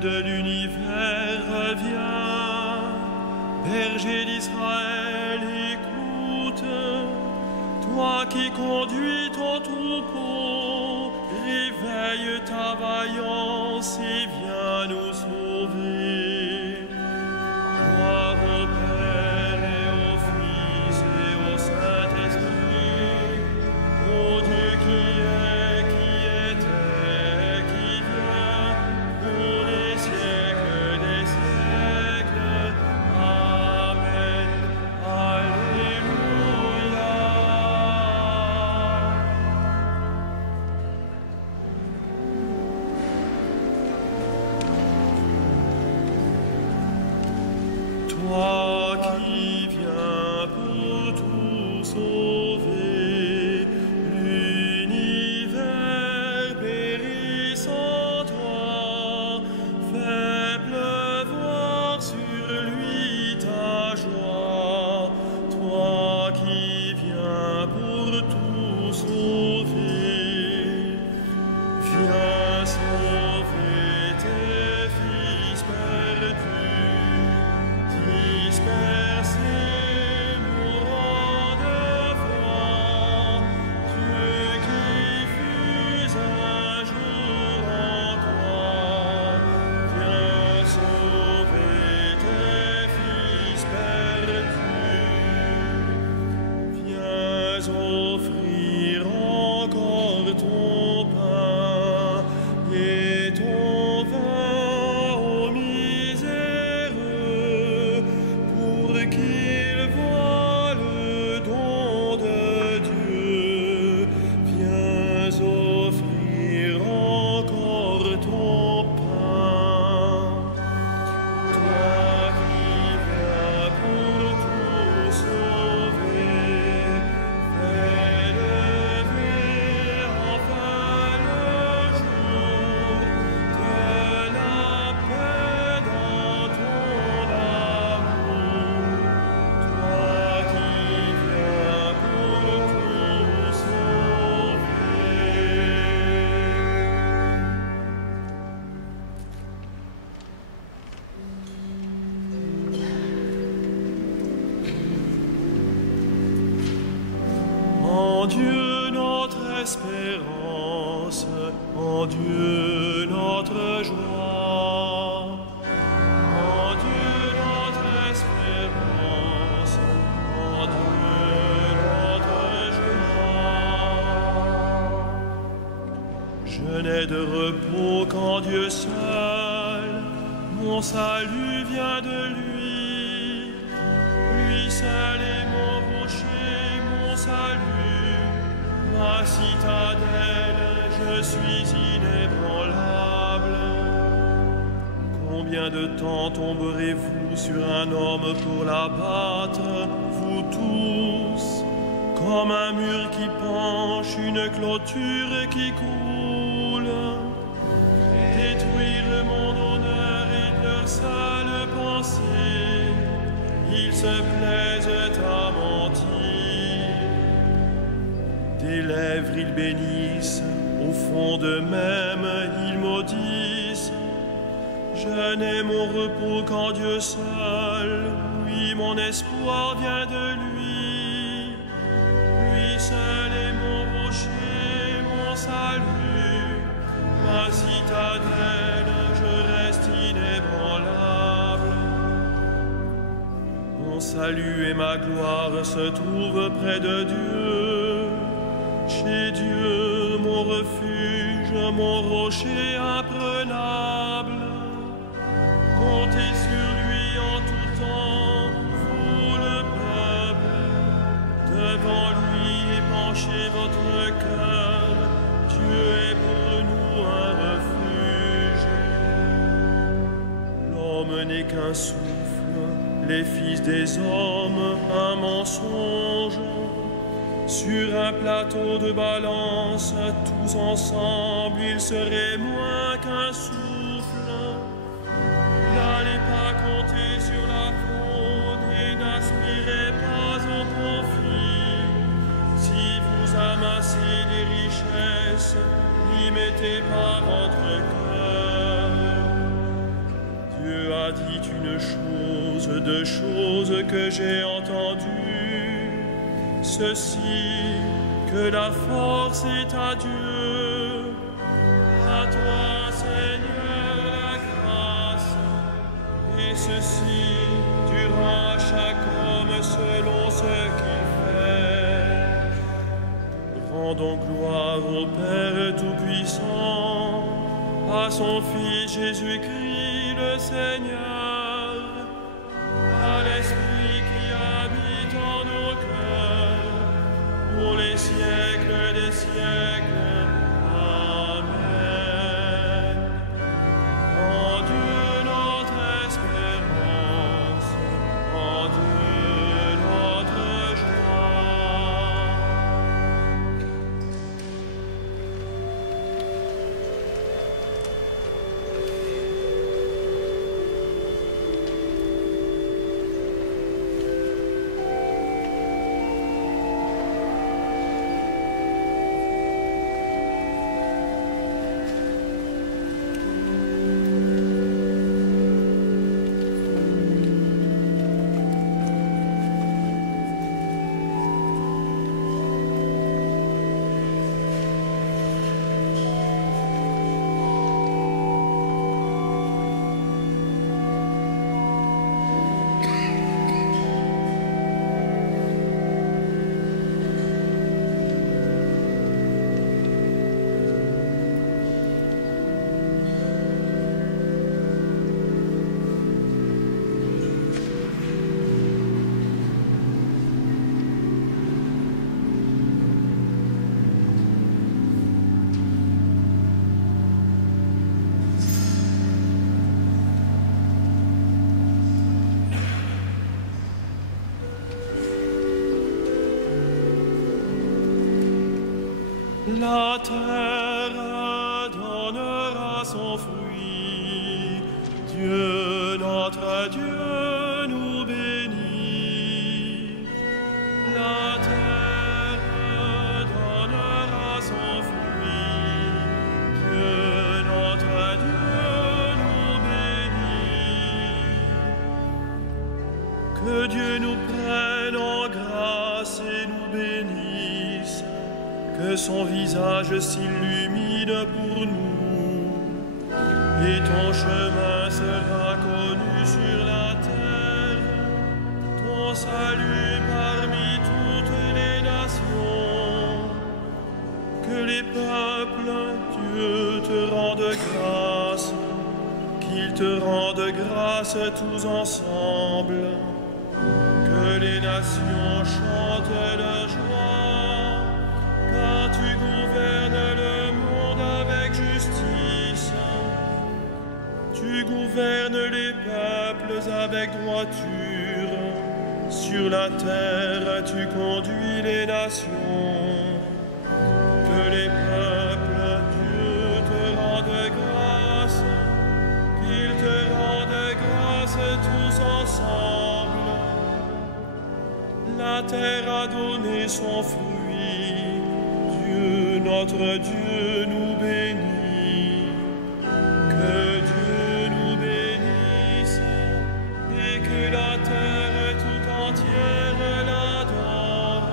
de l'univers, reviens. Berger d'Israël, écoute. Toi qui conduis ton troupeau, réveille ta vaillance et viens nous sauver. Gloire au Père et au Fils et au Saint-Esprit, au Dieu qui est, qui était, qui vient, pour les siècles des siècles. Amen. Alléluia. Toi qui viens pour tout sauver, l'univers périt sans toi, fais pleuvoir sur lui ta joie. Toi qui viens pour tout sauver, viens sauver tes fils perdus, dispersés, mourants de froid. Dieu qui fus un jour en toi, viens sauver tes fils perdus. Viens offrir encore ton pain et ton vin aux miséreux, pour qu'ils voient le don de Dieu. Viens offrir encore ton pain. Toi qui viens pour tout sauver, fais lever enfin le jour de la paix dans ton amour. Toi qui viens pour tout sauver. En Dieu notre espérance, en Dieu notre joie. En Dieu notre espérance, en Dieu notre joie. Je n'ai de repos qu'en Dieu seul, mon salut vient de lui. Lui seul est mon rocher, mon salut, ma citadelle, je suis inébranlable. Combien de temps tomberez-vous sur un homme pour l'abattre, vous tous, comme un mur qui penche, une clôture qui coule? Détruire mon honneur et leur sale pensée, ils se plaisent à mentir. Des lèvres ils bénissent, au fond d'eux-mêmes ils maudissent. Je n'ai mon repos qu'en Dieu seul, oui mon espoir vient de lui. Lui seul est mon rocher, mon salut, ma citadelle, je reste inébranlable. Mon salut et ma gloire se trouvent près de Dieu. Chez Dieu, mon refuge, mon rocher imprenable. Comptez sur lui en tout temps, vous le peuple. Devant lui épanchez votre cœur. Dieu est pour nous un refuge. L'homme n'est qu'un souffle, les fils des hommes un mensonge. Sur un plateau de balance, tous ensemble, ils seraient moins qu'un souffle. N'allez pas compter sur la fraude et n'aspirez pas au profit. Si vous amassez des richesses, n'y mettez pas votre cœur. m'a dit une chose, deux choses que j'ai entendues. Ceci, que la force est à Dieu. À toi, Seigneur, la grâce. Et ceci, tu rends à chaque homme selon ce qu'il fait. Rendons gloire au Père Tout-Puissant, à son Fils Jésus-Christ le Seigneur, à l'Esprit qui habite en nos cœurs, pour les siècles des siècles. Amen. En Dieu notre espérance, en Dieu notre joie. La terre donnera son fruit. Dieu, notre Dieu, nous bénit. La terre donnera son fruit. Dieu, notre Dieu, nous bénit. Que Dieu nous prenne en grâce et nous bénisse. Que son visage s'illumine pour nous, et ton chemin sera connu sur la terre, ton salut parmi toutes les nations. Que les peuples, Dieu, te rendent grâce, qu'ils te rendent grâce tous ensemble. Que les nations chantent leur joie, car tu gouvernes le monde avec justice. Tu gouvernes les peuples avec droiture. Sur la terre, tu conduis les nations. Que les peuples, Dieu, te rendent grâce, qu'ils te rendent grâce tous ensemble. La terre a donné son fruit. Dieu, notre Dieu, nous bénit. Que Dieu nous bénisse et que la terre tout entière l'adore.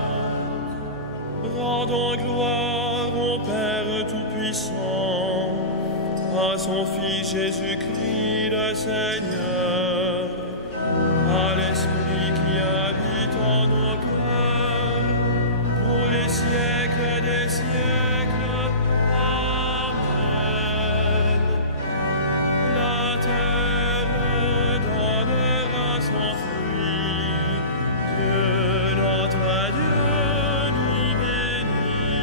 Rendons gloire au Père Tout-Puissant, à son Fils Jésus-Christ le Seigneur, à l'Esprit qui habite en nos cœurs, pour les siècles des siècles. Amen. La terre donnera son fruit. Dieu, notre Dieu, nous bénit.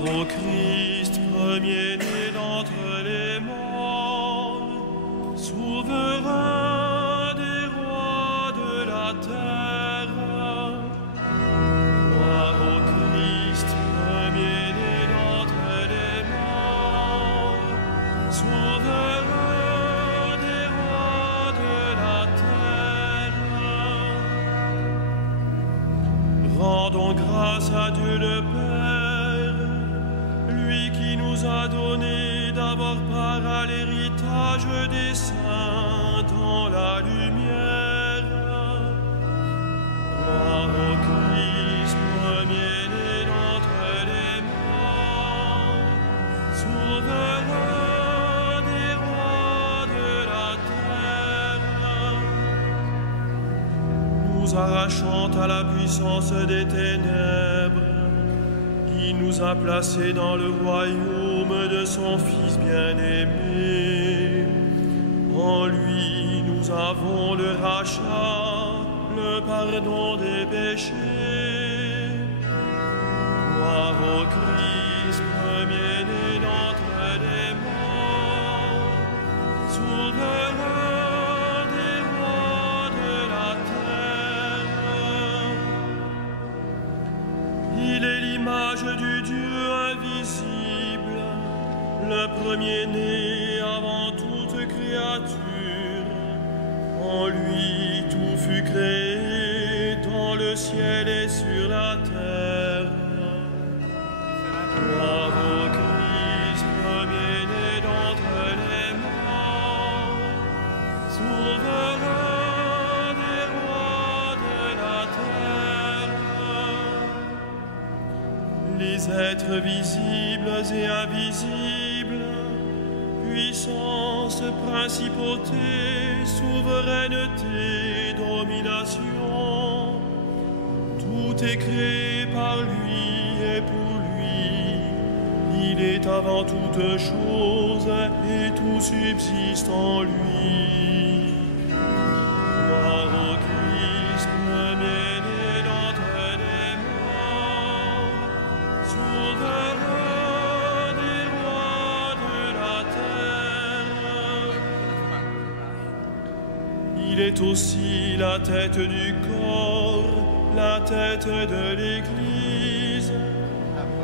Gloire au Christ, premier-né d'entre les morts, souverain des rois de la terre. Gloire au Christ, premier-né d'entre les morts, souverain des rois de la terre. Rendons grâce à Dieu le Père, lui qui nous a donné d'avoir part à l'héritage des saints dans la lumière. Gloire au Christ, premier-né d'entre les morts, souverain des rois de la terre. Nous arrachant à la puissance des ténèbres, il nous a placés dans le royaume de son Fils bien-aimé. En lui, nous avons le rachat, le pardon des péchés. Gloire au Christ, premier-né d'entre les morts, souverain des rois de la terre. Il est l'image du Dieu invisible, le premier-né avant toute créature. En lui tout fut créé dans le ciel et sur la terre. Gloire au Christ, premier-né d'entre les morts, souverain des rois de la terre. Les êtres visibles et invisibles, puissance, principauté, souveraineté, domination, tout est créé par lui et pour lui. Il est avant toute chose et tout subsiste en lui. Gloire au Christ, premier-né d'entre les morts, souverain des rois de la terre. Il est aussi la tête du corps, la tête de l'Église.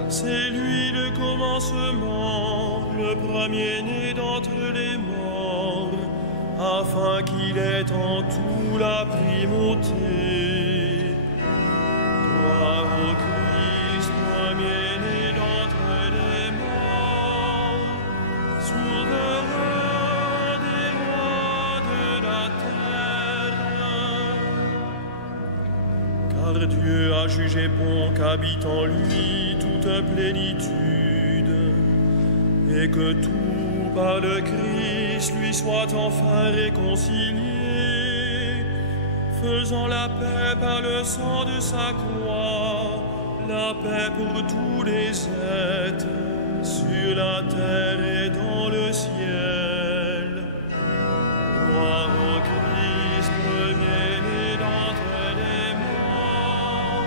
C'est lui le commencement, le premier-né d'entre les morts, afin qu'il ait en tout la primauté. Gloire au Christ, premier-né d'entre les morts, souverain des rois de la terre. Car Dieu a jugé bon qu'habite en lui toute plénitude, et que tout par le Christ lui soit enfin réconcilié, faisant la paix par le sang de sa croix, la paix pour tous les êtres, sur la terre et dans le ciel. Gloire au Christ, premier-né d'entre les morts,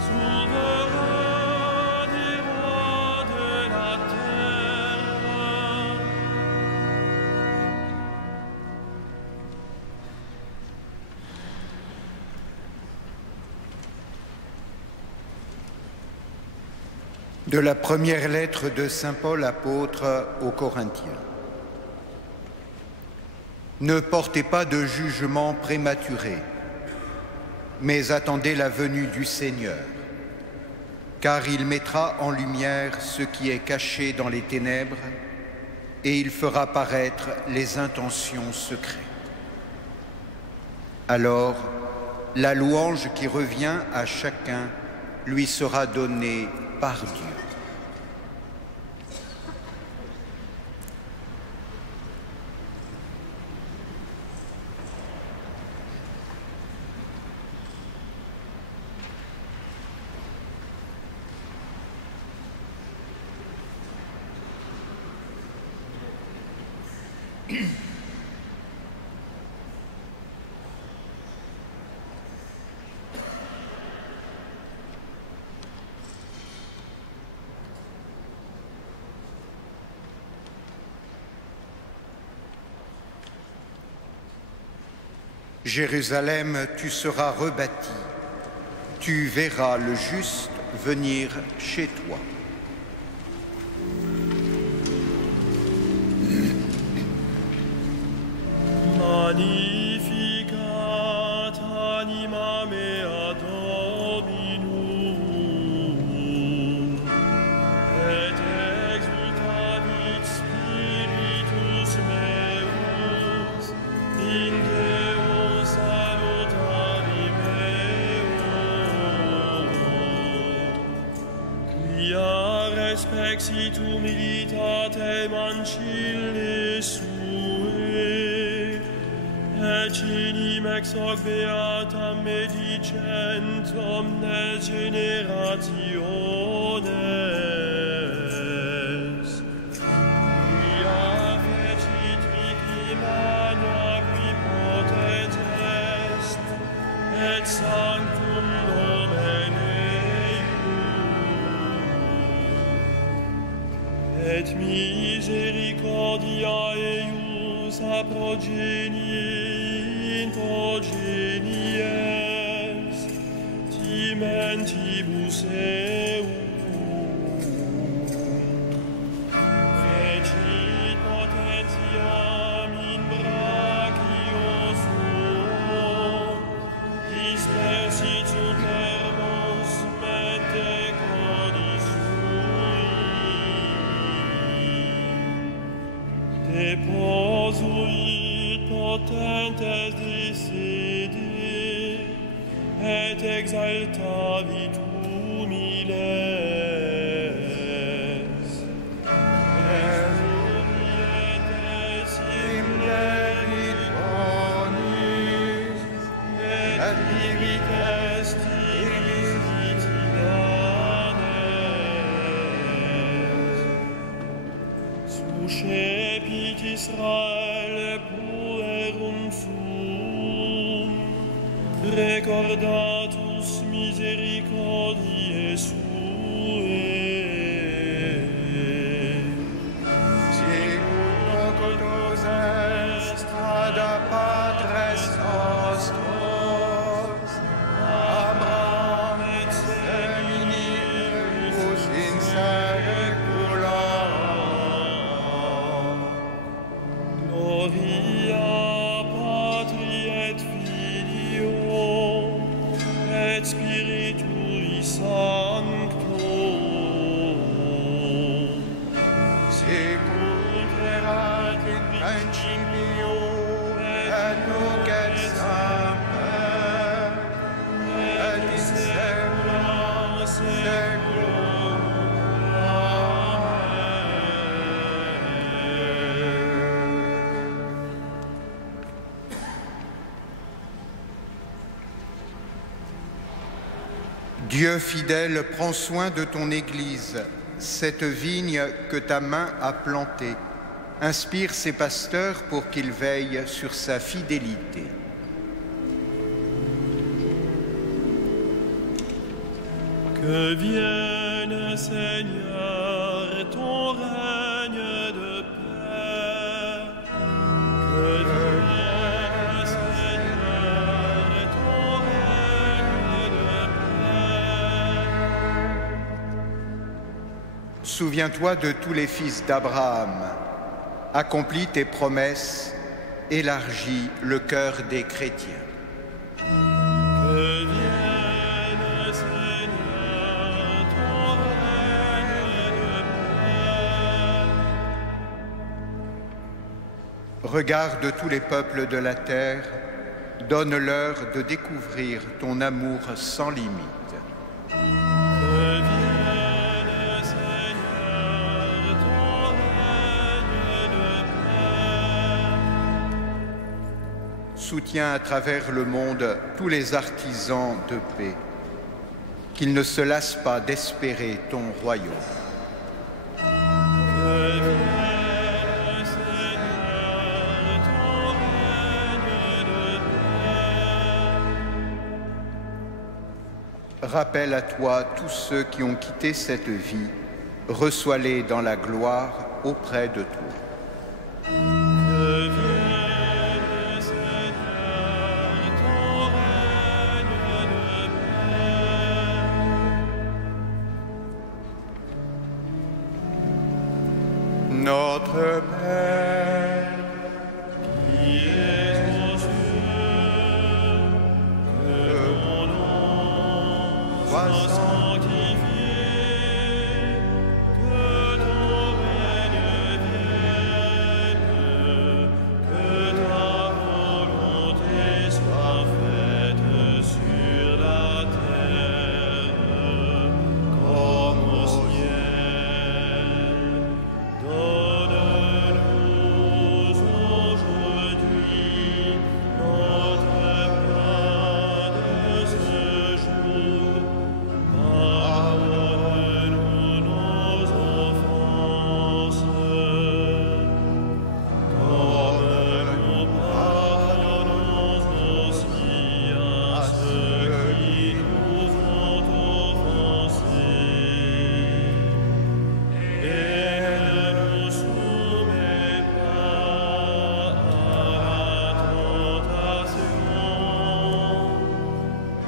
souverain des rois de la terre. De la première lettre de saint Paul apôtre aux Corinthiens. Ne portez pas de jugement prématuré, mais attendez la venue du Seigneur, car il mettra en lumière ce qui est caché dans les ténèbres, et il fera paraître les intentions secrètes. Alors, la louange qui revient à chacun lui sera donnée par Dieu. Jérusalem, tu seras rebâtie. Tu verras le juste venir chez toi. Magnificat anima mea Dominum, et exultavit spiritus meus in Deo salutari meo. Quia respexit humilitatem ancille sue, et cinim ex hoc beatam medicent omnes generationes. Quia fecit mihi magna qui potens est, et sanctum nomen eius, et misericordia eius a progenie in progenies, timentibus eum. Fecit potentiam in brachio suo, dispersit superbos mente codis sui. Deposuit potentes desede, et exaltavit humiles. Resurrietes in levit bonis, et vivit est in titanes. Suscepit Israel puerum suum, recordatus misericordiae suae. Sicut locutus est ad patres nostros, Abraham et seminibus in saecula. Gloria Patri et Filio et Spiritui Sancto, Sicut erat in principio, et nunc et semper, et in saecula saeculorum. Amen. Dieu fidèle, prends soin de ton Église, cette vigne que ta main a plantée. Inspire ses pasteurs pour qu'ils veillent sur sa fidélité. que vienne, Seigneur, ton règne de paix. Que vienne, Seigneur, ton règne de paix. Souviens-toi de tous les fils d'Abraham. Accomplis tes promesses, élargis le cœur des chrétiens. Que vienne, Seigneur, ton règne de paix. Regarde tous les peuples de la terre, donne-leur de découvrir ton amour sans limite. Que vienne, Seigneur, ton règne de paix. Soutiens à travers le monde tous les artisans de paix, qu'ils ne se lassent pas d'espérer ton royaume. Que vienne, Seigneur, ton règne de paix. Rappelle à toi tous ceux qui ont quitté cette vie, reçois-les dans la gloire auprès de toi. Que vienne, Seigneur, Notre Père, qui es aux cieux, que ton nom soit sanctifié, que ton règne vienne, que ta volonté soit faite sur la terre comme au ciel. Donne-nous aujourd'hui notre pain de ce jour. Pardonne-nous nos offenses, comme nous pardonnons aussi à ceux qui nous ont offensés. Et ne nous soumets pas à la tentation,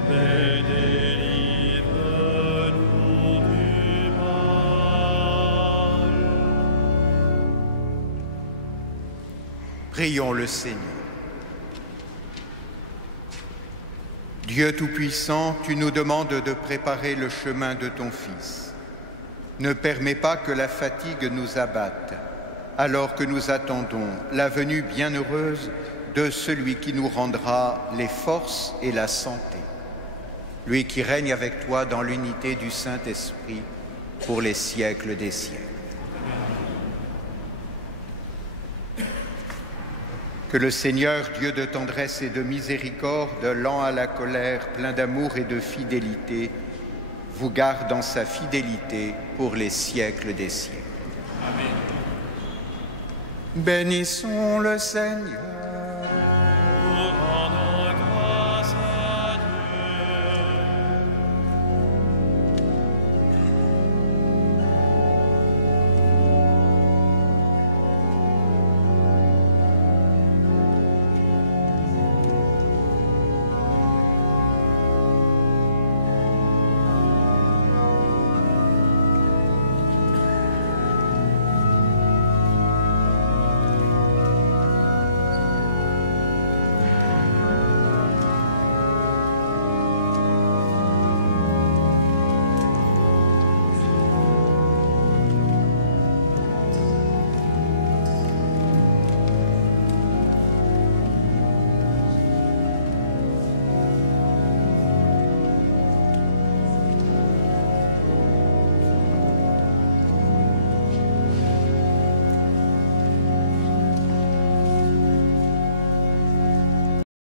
mais délivre-nous du mal. prions le Seigneur. Dieu Tout-Puissant, tu nous demandes de préparer le chemin de ton Fils. Ne permets pas que la fatigue nous abatte, alors que nous attendons la venue bienheureuse de celui qui nous rendra les forces et la santé. Lui qui règne avec toi dans l'unité du Saint-Esprit pour les siècles des siècles. Que le Seigneur, Dieu de tendresse et de miséricorde, lent à la colère, plein d'amour et de fidélité, vous garde dans sa fidélité pour les siècles des siècles. Amen. Bénissons le Seigneur.